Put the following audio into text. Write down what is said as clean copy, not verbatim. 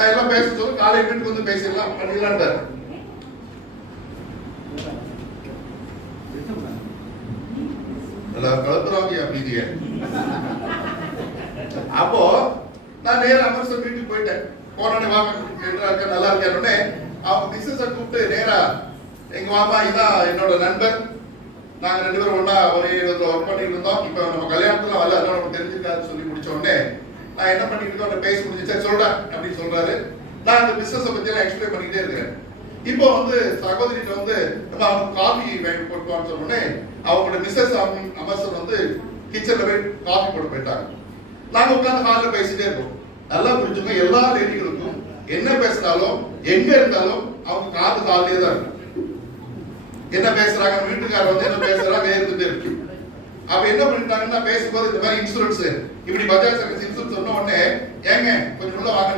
நான் எல்லாம் பேச சொல்ல காலை வீட்டுக்கு வந்து பேசிடலாம் பண்ணிடலான்ட்டாரு. கலத்துறாங்க அப்படிதிய. அப்போ நான் நேரா அமர்சர் வீட்டுக்கு போயிட்டேன். போனோடனே வாங்க நல்லா இருக்கேன்னு அவங்க மிஸ்ஸஸை கூப்பிட்டு நேரா எங்க மாமா இதான் என்னோட நண்பர், நாங்க 2 பேரும் ஒண்ணா ஒரே இடத்துல ஒர்க் பண்ணிட்டு இருந்தோம், இப்ப நம்ம கல்யாணத்துல வரல அதனால நமக்கு தெரிஞ்சிருக்காது சொல்லி முடிச்ச உடனே நான் என்ன பண்ணிட்டு இருக்கோம் பேசி முடிஞ்சு சரி சொல்றேன் அப்படின்னு சொல்றாரு. நான் அந்த பிசினஸை பத்தி எல்லாம் எக்ஸ்பிளைன் பண்ணிக்கிட்டே இருக்கிறேன். இப்போ வந்து சகோதரிட்ட வந்து நம்ம அவங்க காஃபி வாங்கி போட்டுவான்னு சொன்னோடனே அவங்களோட மிஸ்ஸஸ் அமர்சர் வந்து கிச்சன்ல போய் காஃபி போட்டு போயிட்டாங்க. நாங்க உட்காந்து ஹாலில் பேசிட்டே இருக்கோம். நல்லா புரிஞ்சுங்க, எல்லா லேடிகளுக்கும் என்ன பேசினாலும் எங்க இருந்தாலும் அவங்க காது காலையே தான் இருக்கும். என்ன பேசுறாங்க வீட்டுக்காரர் வந்து என்ன பேசுறாங்க இருந்துட்டே இருக்கு. அப்ப என்ன பண்ணிட்டாங்கன்னா பேசும்போது இந்த மாதிரி இன்சூரன்ஸ் இப்படி பஜாஜ் இன்சூரன்ஸ் சொன்ன உடனே ஏங்க கொஞ்சம் உள்ள வாங்க